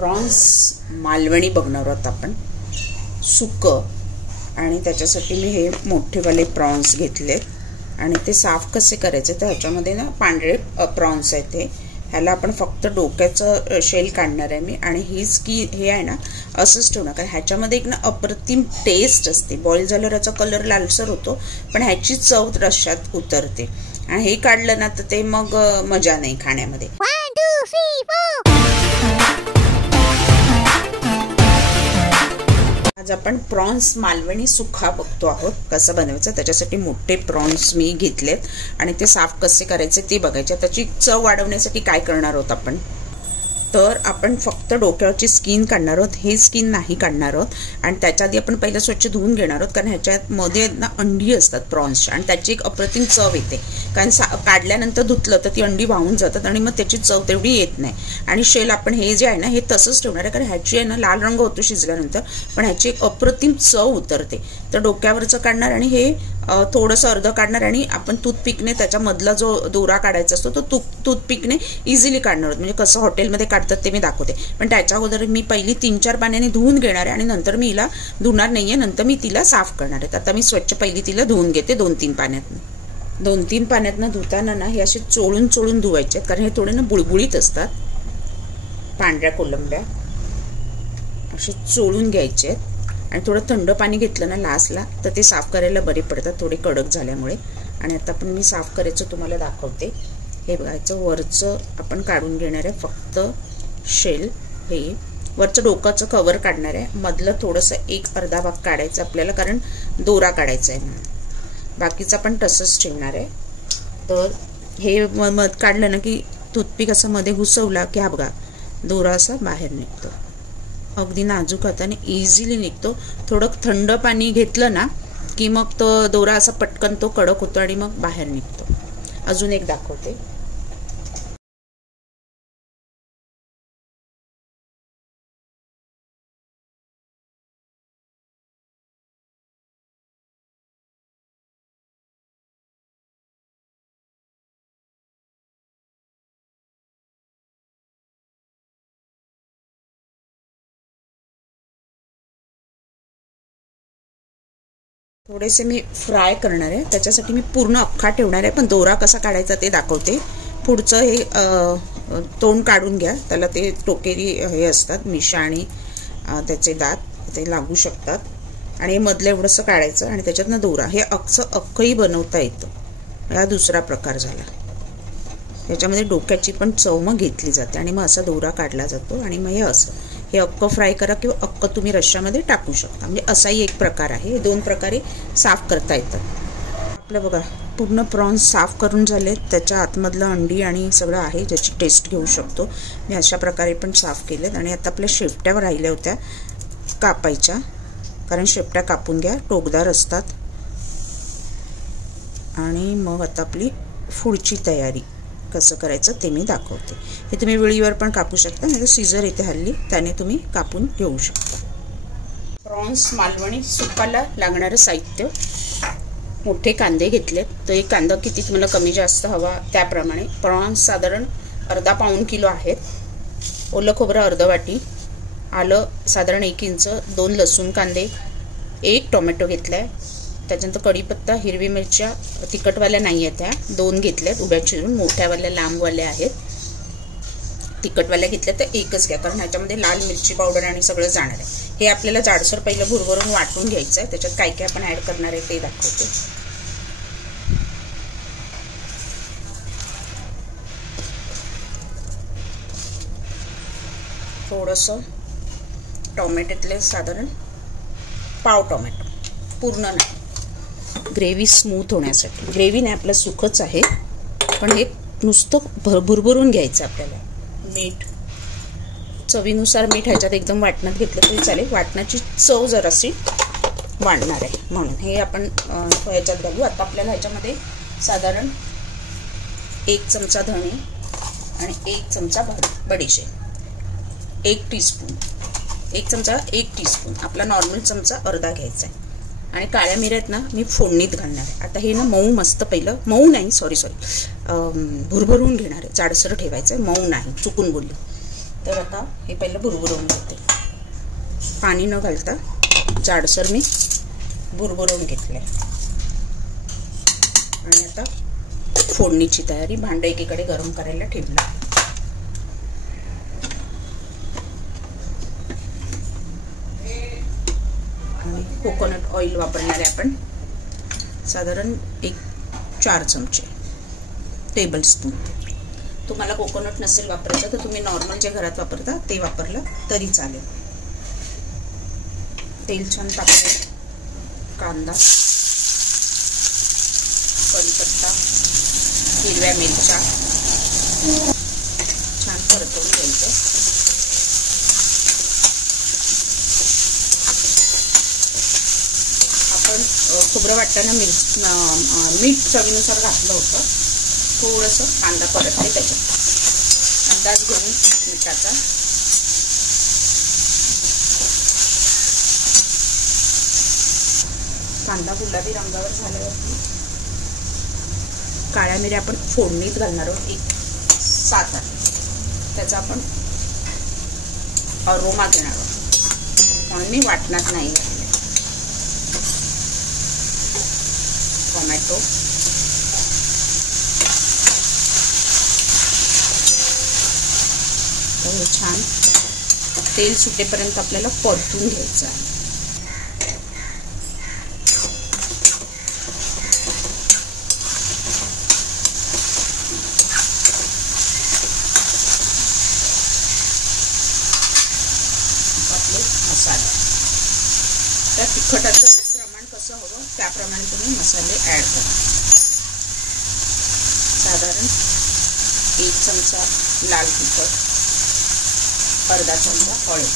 Prawns Malvani बघणार आहोत आपण, सुकं. आणि त्याच्यासाठी मी हे मोठेवाले प्रॉन्स घेतलेत आणि ते साफ कसे करायचे तर ह्याच्यामध्ये ना पांढरे प्रॉन्स आहेत ते. ह्याला आपण फक्त डोक्याचं शेल काढणार आहे मी. आणि हे आहे ना असंच ठेवणार, कारण ह्याच्यामध्ये एक ना अप्रतिम टेस्ट असते. बॉईल झाल्यावर ह्याचा कलर लालसर होतो, पण ह्याची चव रश्श्यात उतरते. आणि हे काढलं ना तर ते मग मजा नाही खाण्यामध्ये. 1 2 3 4 आज आपण प्रॉन्स मालवणी सुखा बघतो आहोत कसं बनवायचं. त्याच्यासाठी मोठे प्रॉन्स मी घेतलेत आणि ते साफ कसे करायचे ते बघायचे. त्याची चव वाढवण्यासाठी काय करणार आहोत आपण, तर आपण फक्त डोक्यावरची स्किन काढणार आहोत. हे स्किन नाही काढणार आहोत. आणि त्याच्या आधी आपण पहिलं स्वच्छ धुवून घेणार आहोत, कारण ह्याच्यामध्ये ना अंडी असतात प्रॉन्सच्या आणि त्याची एक अप्रतिम चव येते. कारण काढल्यानंतर धुतलं तर ती अंडी वाहून जातात आणि मग त्याची चव तेवढी येत नाही. आणि शेल आपण हे जे आहे ना हे तसंच ठेवणार आहे, कारण ह्याची आहे ना लाल रंग होतो शिजल्यानंतर, पण ह्याची एक अप्रतिम चव उतरते. तर डोक्यावरचं काढणार आणि हे थोडंसं अर्ध काढणार आणि आपण टूथपिकने त्याच्यामधला जो दोरा काढायचा असतो तो टूथपिकने इझिली काढणार आहोत. म्हणजे कसं हॉटेलमध्ये काढतात ते मी दाखवते. पण त्याच्या अगोदर मी पहिली 3-4 पाण्याने धुवून घेणार आहे आणि नंतर मी हिला धुणार नाहीये, नंतर मी तिला साफ करणार आहे. आता मी स्वच्छ पहिली तिला धुवून घेते 2-3 पाण्यातनं. 2-3 पाण्यातनं धुताना ना हे असे चोळून चोळून धुवायचे आहेत, कारण हे थोडे ना बुळबुळीत असतात. पांढऱ्या कोलंब्या असे चोळून घ्यायचे आहेत. आणि थोडं थंड पाणी घेतलं ना लास्टला तर ते साफ करायला बरे पडतात, थोडे कडक झाल्यामुळे. आणि आता पण मी साफ करायचं तुम्हाला दाखवते. हे बघायचं वरचं आपण काढून घेणार आहे, फक्त शेल. हे वरचं डोकाचं कवर काढणार आहे. मधलं थोडंसं एक अर्धा भाग काढायचं आपल्याला, कारण दोरा काढायचा आहे म्हणून. बाकीचं आपण तसंच ठेवणार आहे. तर हे मध काढलं ना की टूथपिक असं मध्ये घुसवला की हा बघा दोरा असा बाहेर निघतो. अगदी नाजूक हाताने इझिली निघतो. थोडं थंड पाणी घेतलं ना की मग तो दोरा असा पटकन तो कडक होतो आणि मग बाहेर निघतो. अजून एक दाखवते. थोडेसे मी फ्राय करणार आहे, त्याच्यासाठी मी पूर्ण अख्खा ठेवणार आहे, पण दोरा कसा काढायचा ते दाखवते. पुढचं हे तोंड काढून घ्या, त्याला ते टोकेरी हे असतात मिशा आणि त्याचे दात ते लागू शकतात. आणि हे मधलं एवढंसं काढायचं आणि त्याच्यातनं दोरा हे अख्खही बनवता येतं. हा दुसरा प्रकार झाला. याच्यामध्ये डोक्याची पण चव मग घेतली जाते आणि मग असा दोरा काढला जातो. आणि मग हे असं हे अक्क फ्राय करा किंवा अक्क तुम्ही रश्श्यामध्ये टाकू शकता. म्हणजे असाही एक प्रकार आहे. हे 2 प्रकारे साफ करता येतात. आपलं बघा पूर्ण प्रॉन्स साफ करून झाले. त्याच्या आतमधलं अंडी आणि सगळं आहे ज्याची टेस्ट घेऊ शकतो. मी अशा प्रकारे पण साफ केलेत. आणि आता आपल्या शेपट्यावर राहिल्या होत्या कापायच्या, कारण शेपट्या कापून घ्या, टोकदार असतात. आणि मग आता आपली पुढची तयारी कसं करायचं ते मी दाखवते. हे तुम्ही वेळीवर पण कापू शकता, नाही तर सीझर येते हल्ली, त्याने तुम्ही कापून घेऊ शकता. प्रॉन्स मालवणी सुकाला लागणारं साहित्य: मोठे कांदे घेतलेत. तर एक कांदा किती तुम्हाला कमी जास्त हवा त्याप्रमाणे. प्रॉन्स साधारण अर्धा पाऊण किलो आहेत. ओलं खोबरं अर्ध वाटी, आलं साधारण 1 इंच, 2 लसूण कांदे, 1 टोमॅटो घेतलाय. त्याच्यानंतर कढीपत्ता, हिरवी मिरच्या तिखटवाल्या नाही आहेत त्या 2 घेतल्यात उभ्या चिरून. मोठ्यावाल्या लांबवाल्या आहेत. तिखटवाल्या घेतल्या तर 1च घ्या, कारण ह्याच्यामध्ये लाल मिरची पावडर आणि सगळं जाणार आहे. हे आपल्याला जाडसर पहिलं भुरभरून वाटून घ्यायचं आहे. त्याच्यात काय काय आपण ऍड करणार आहे ते दाखवते. थोडंसं टोमॅटोतले साधारण पाव टोमॅटो, पूर्ण नाही, ग्रेव्ही स्मूथ होण्यासाठी. ग्रेव्ही नाही, आपलं सुखच आहे, पण हे नुसतं भुरभुरून घ्यायचं आपल्याला. मीठ चवीनुसार मीठ ह्याच्यात एकदम वाटणात घेतलं तरी चालेल. वाटणाची चव जराशी वाढणार आहे म्हणून हे आपण ह्याच्यात घालू. आता आपल्याला ह्याच्यामध्ये साधारण 1 चमचा धणे आणि 1 चमचा बडीशेप, 1 टीस्पून, 1 चमचा 1 टीस्पून, आपला नॉर्मल चमचा अर्धा घ्यायचा आहे. आणि काळ्या मिऱ्यात ना मी फोडणीत घालणार आहे. आता हे ना मऊ मस्त पहिलं, मऊ नाही सॉरी भुरभरून घेणार आहे. जाडसर ठेवायचं आहे, मऊ नाही, चुकून बोलली. तर आता हे पहिलं बुरबुरवून घेते. पाणी न घालता जाडसर मी बुरबुरवून घेतले. आणि आता फोडणीची तयारी. भांडं एकीकडे गरम करायला ठेवलं. आणि कोकोनट ऑइल वापरणार आहे आपण. साधारण 4 चमचे टेबल स्पून. तुम्हाला कोकोनट नसेल वापरायचं तर तुम्ही नॉर्मल जे घरात वापरता ते वापरलं तरी चालेल. तेल छान टाकलं. कांदा, कढीपत्ता, हिरव्या मिरच्या छान परतवून घ्यायचं. आपण खोबरं वाटताना मीठ चवीनुसार घातलं होतं. थोडंसं कांदा परतले त्याच्यात अंदाज घेऊन मिठाचा. कांदा गुलाबी रंगावर झाल्यावरती काळ्या मिऱ्या आपण फोडणीत घालणार आहोत. 7 त्याचा आपण अरोमा घेणार आहोत म्हणून मी वाटणात नाही घातले. टोमॅटो, हे छान तेल सुटेपर्यंत आपल्याला परतून घ्यायचं आहे. मसाले, त्या तिखटाचं प्रमाण कसं हवं त्याप्रमाणे तुम्ही मसाले ॲड करा. साधारण 1 चमचा लाल तिखट, अर्धा चमचा हळद,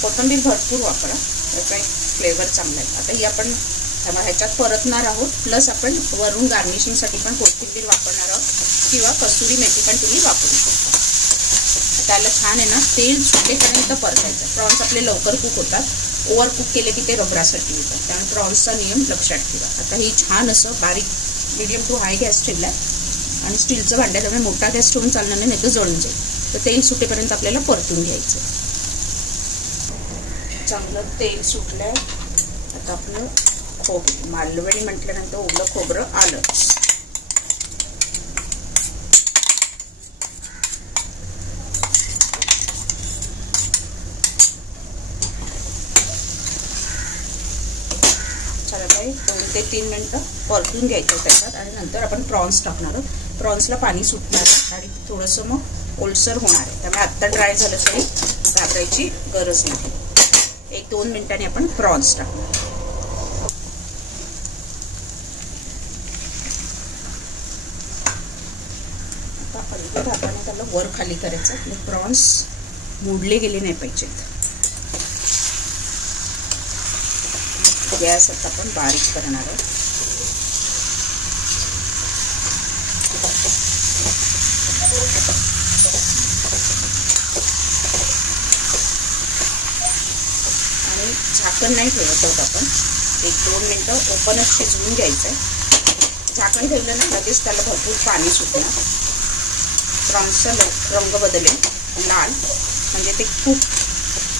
कोथिंबीर भरपूर वापरा, त्याचा एक फ्लेवर चांगला आहे. आता ही आपण ह्याच्यात परतणार आहोत. प्लस आपण वरून गार्निशिंगसाठी पण कोथिंबीर वापरणार आहोत किंवा कसुरी मेथी पण तुम्ही वापरू शकता. त्याला छान आहे ना तेल सुटेपर्यंत परतायचं. प्रॉन्स आपले लवकर कुक होतात. ओव्हर कुक केले की ते रबरासाठी होतात. त्यामुळे प्रॉन्सचा नियम लक्षात ठेवा. आता ही छान असं बारीक मीडियम टू हाय गॅस ठेवला आहे आणि स्टीलचं भांडं त्यामुळे मोठा गॅस ठेवून चालणार नाही, तर जळून जाईल. तर तेल सुटेपर्यंत आपल्याला परतून घ्यायचं. चांगलं तेल सुटलंय. आता आपलं मालवणी म्हटल्यानंतर ओलं खोबरं आलं. चला बाई 2 ते 3 मिनिटं परतून घ्यायचं त्याच्यात. आणि नंतर आपण प्रॉन्स टाकणार आहोत. प्रॉन्सला पाणी सुटणार आहे आणि थोडंसं मग ओलसर होणार आहे. त्यामुळे आत्ता ड्राय झालं तरी घाबरायची गरज नाही. 1-2 मिनिटांनी आपण प्रॉन्स टाकणार. हलक्या हाताने त्याला वर खाली करायचं. आणि प्रॉन्स मोडले गेले नाही पाहिजेत. गॅस आता आपण बारीक करणार आहोत. आणि झाकण नाही ठेवत आहोत आपण. 1-2 मिनिटं ओपनच शिजवून घ्यायचं आहे. झाकण ठेवलं ना लगेच त्याला भरपूर पाणी सुटणार. प्रॉन्सचा रंग बदलेल लाल, म्हणजे ते खूप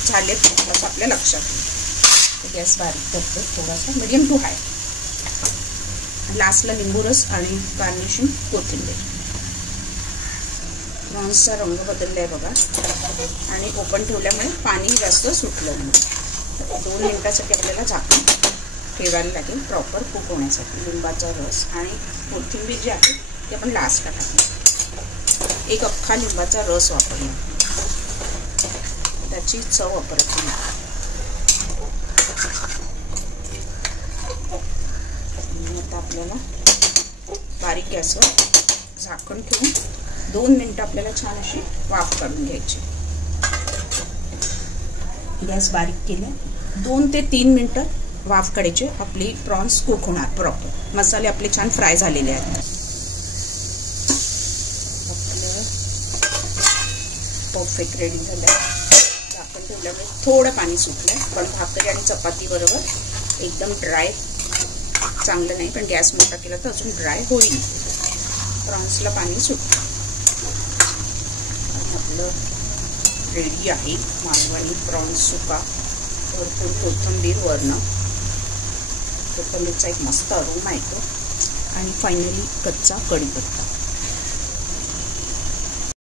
झाले असं आपल्या लक्षात येईल. गॅस बारीक करतो थोडासा, मीडियम टू हाय. लास्टला लिंबू रस आणि गार्निशिंग कोथिंबीर. प्रॉन्सचा रंग बदललाय बघा. आणि ओपन ठेवल्यामुळे पाणी जास्त सुटलं नाही. 2 मिनिटासाठी आपल्याला झाकण ठेवायला लागेल प्रॉपर कुक होण्यासाठी. लिंबाचा रस आणि कोथिंबीर जी आहे ती आपण लास्टला टाकणार. 1 अख्खा लिंबाचा रस वापरला, त्याची चव वापरत नाही. आता आपल्याला बारीक गॅसवर झाकण ठेवून 2 मिनिटं आपल्याला छान अशी वाफ काढून घ्यायची. गॅस बारीक केला. 2 ते 3 मिनिटं वाफ काढायची. आपली प्रॉन्स कुक होणार प्रॉपर. मसाले आपले छान फ्राय झालेले आहेत. परफेक्ट रेडी झालं. झाकण ठेवल्यामुळे थोडं पाणी सुटलंय, पण भाकरी आणि चपाती बरोबर एकदम ड्राय चांगलं नाही, पण गॅस मोठा केला तर अजून ड्राय होईल. प्रॉन्सला पाणी सुटतं. आपलं रेडी आहे मालवणी प्रॉन्स सुका. भरपूर कोथिंबीर वरनं, कोथिंबीरचा एक मस्त अरोमा येतो आणि फायनली कच्चा कढीपत्ता.